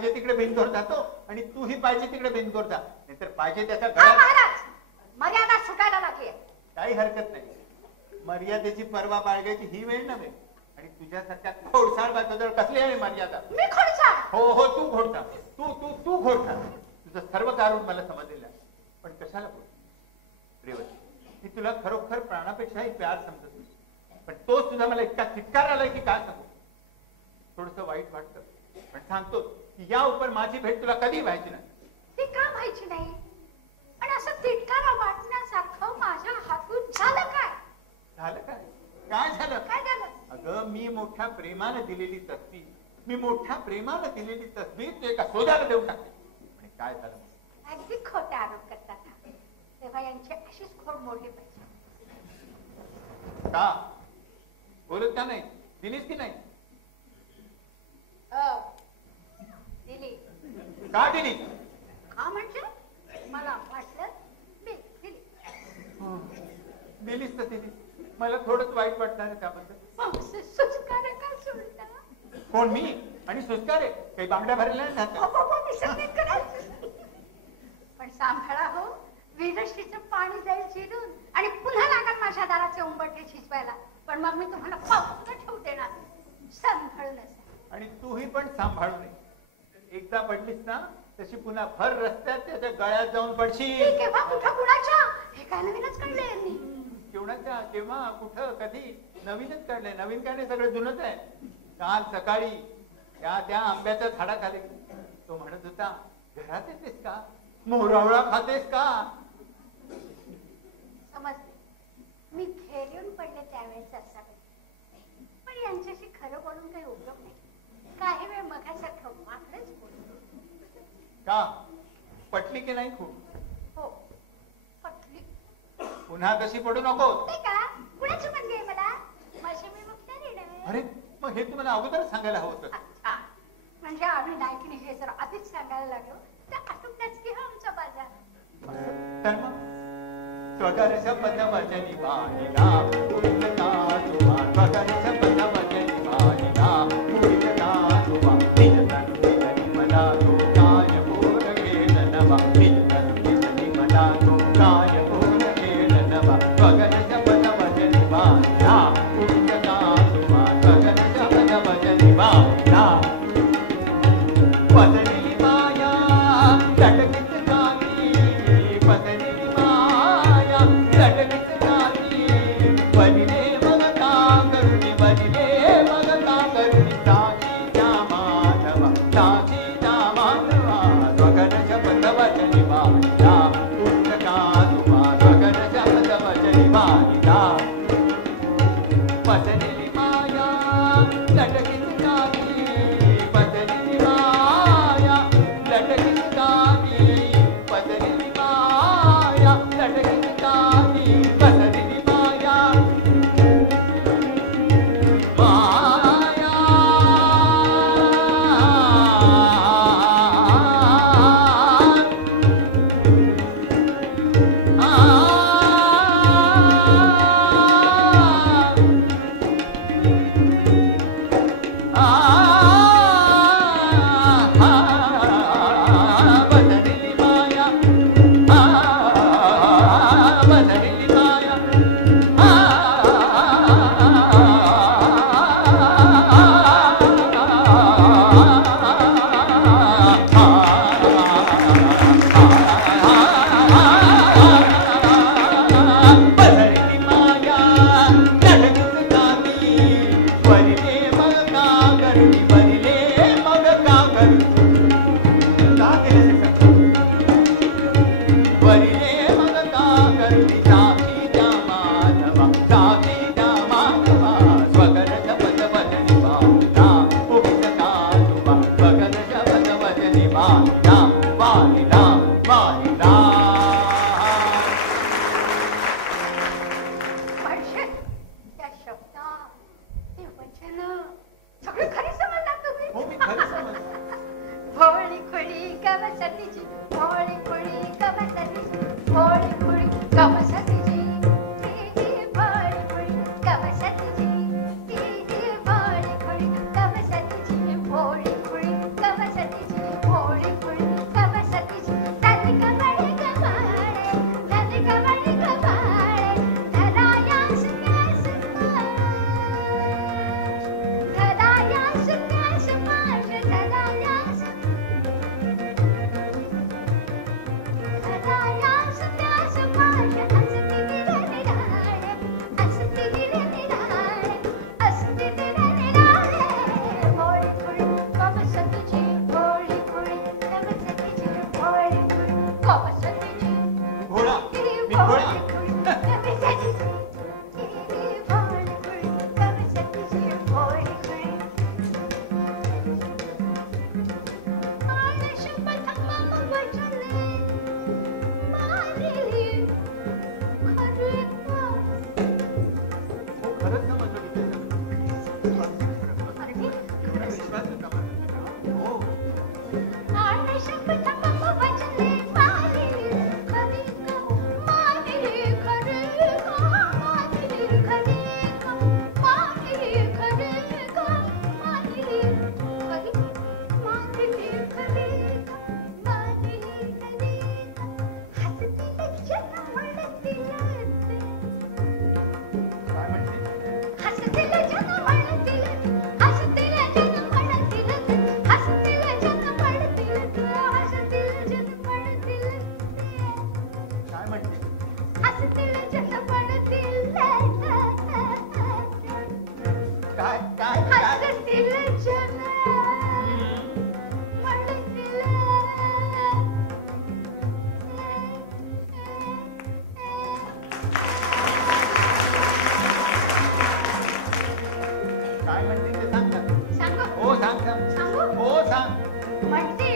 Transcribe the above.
बिनतोड जातो आणि तूही पाहिजे तिकडे बिनतोड जा. नाहीतर पाहिजे त्याचा गळा मर्यादा सुटायला लागली काही हरकत नाही. मर्यादेची पर्वा बाळगायची ही वेळ नव्हे. आणि तुझ्यासारख्या खोडसाळ बाजूजवळ कसली आहे मर्यादा? मी खोडसाळ. हो हो तू घोडता तू तू तू घोडता तुझं सर्व कारण मला समजलेलं आहे. पण कशाला बोल रेवती मी तुला खरोखर प्राणापेक्षाही प्यार समजत नाही. पण तोच तुझा मला इतका चित्कार आलाय की काय सांगू? थोडस वाईट वाटतं पण सांगतो की या उपर माझी भेट तुला कधी व्हायची नाही. ती का व्हायची नाही? आणि असं तिटकारा वाटण्यासारखं माझ्या हातून झालं काय? झालं काय? काय झालं? काय झालं? अगं मी मोठ्या प्रेमानं दिलेली तस्बी मी मोठ्या प्रेमानं दिलेली तस्बी तू एका शोधाला देऊन टाकली आणि काय झालं? अगदी खोटे आरोप करतात. तेव्हा यांची अशीच खोड मोडली पाहिजे. का? बोलत का नाही? दिलीस की नाही हो. दिली का दिली? का म्हणजे? मला वाटलं मी दिली. तर दिलीस. मला थोडंच वाईट वाटणार आहे त्याबद्दल. सुस्कारा का सोडता कोण मी? आणि सुस्कार? काही बांगड्या भरलेल्या नाही हो. हो, हो. पण सांभाळा हो विरष्टीचं पाणी जाईल चिरून आणि पुन्हा लागाल माझ्या दाराचे उंबरटे शिजवायला. पण मग मी तुम्हाला पाहून ठेवू देणार सांभाळून आणि तूही पण सांभाळू नये एकदा पडलीस ना तशी पुन्हा भर रस्त्यात त्याच्या गळ्यात जाऊन पडशील. केवढाच्या केव्हा कुठं कधी? नवीनच काढलंय. नवीन काय नाही सगळं जुनच आहे. काल सकाळी त्या त्या आंब्याच्या झाडाखाली तो म्हणत होता घरात येतेस का? मोरावळा खातेस का? समजले. मी घेरून पडले त्यावेळेस असावे. पण यांच्याशी खरं बोलून काही उपयोग नाही. काही वेळ वाकडच बोललो का? पटली की नाही खूप? हो पटली. पुन्हा कशी पडू नको. ते का? कुणाची म्हणली आहे मला? माझी मी अरे मग हे तुम्हाला अगोदर सांगायला हवं होतं. अच्छा. म्हणजे आम्ही नायकीने हे जर आधीच सांगायला लागलो. तर आटोपल्याच की हा आमचा बाजार तर मग? तुवा स्वगरच्या पदवजनी वाहिला Marvin. Mà thầy Pode ter.